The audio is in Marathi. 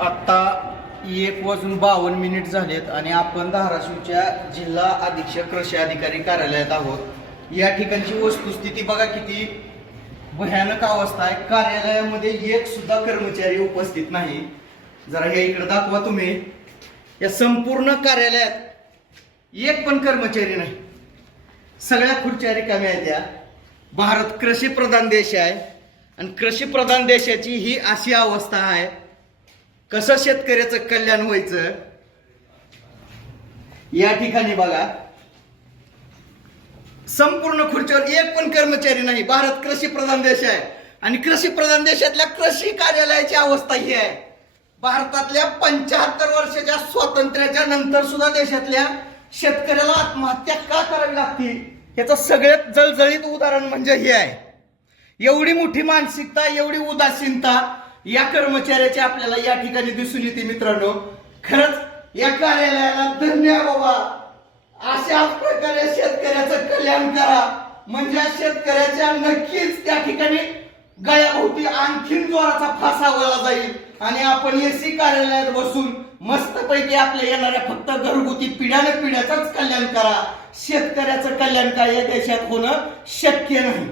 आता 1:52 झालेत आणि आपण धाराशिवच्या जिल्हा अधीक्षक कृषी अधिकारी कार्यालयात आहोत। या ठिकाणची वस्तुस्थिती बघा, किती भयानक अवस्था आहे। कार्यालयामध्ये एक सुद्धा कर्मचारी उपस्थित नाही। जरा हे इकडे दाखवा तुम्ही। या संपूर्ण कार्यालयात एक पण कर्मचारी नाही, सगळ्या खुर्च्या रिकाम्या आहेत। या भारत कृषी प्रधान देश आहे आणि कृषी प्रधान देशाची ही अशी अवस्था आहे। कसं शेतकऱ्याचं कल्याण व्हायचं? या ठिकाणी बघा, संपूर्ण खुर्चीवर एक पण कर्मचारी नाही। भारत कृषी प्रधान देश आहे आणि कृषी प्रधान देशातल्या कृषी कार्यालयाची अवस्था ही आहे। भारतातल्या 75 वर्षाच्या स्वातंत्र्याच्या नंतर सुद्धा देशातल्या शेतकऱ्याला आत्महत्या का करावी लागते, याचं सगळ्यात जळजळीत उदाहरण म्हणजे हे आहे। एवढी मोठी मानसिकता, एवढी उदासीनता या कर्मचाऱ्याची आपल्याला या ठिकाणी दिसून येते। मित्रांनो, खरंच या कार्यालयाला धन्यवाद बाबा। अशा प्रकारे शेतकऱ्याचं कल्याण करा, म्हणजे शेतकऱ्याच्या नक्कीच त्या ठिकाणी गळ्याभोवती आणखीन जोराचा फासा वळला जाईल आणि आपण एसी कार्यालयात बसून मस्तपैकी आपल्या येणाऱ्या फक्त घरगुती पिढ्याचाच कल्याण करा। शेतकऱ्याचं कल्याण काय या देशात होणं शक्य नाही।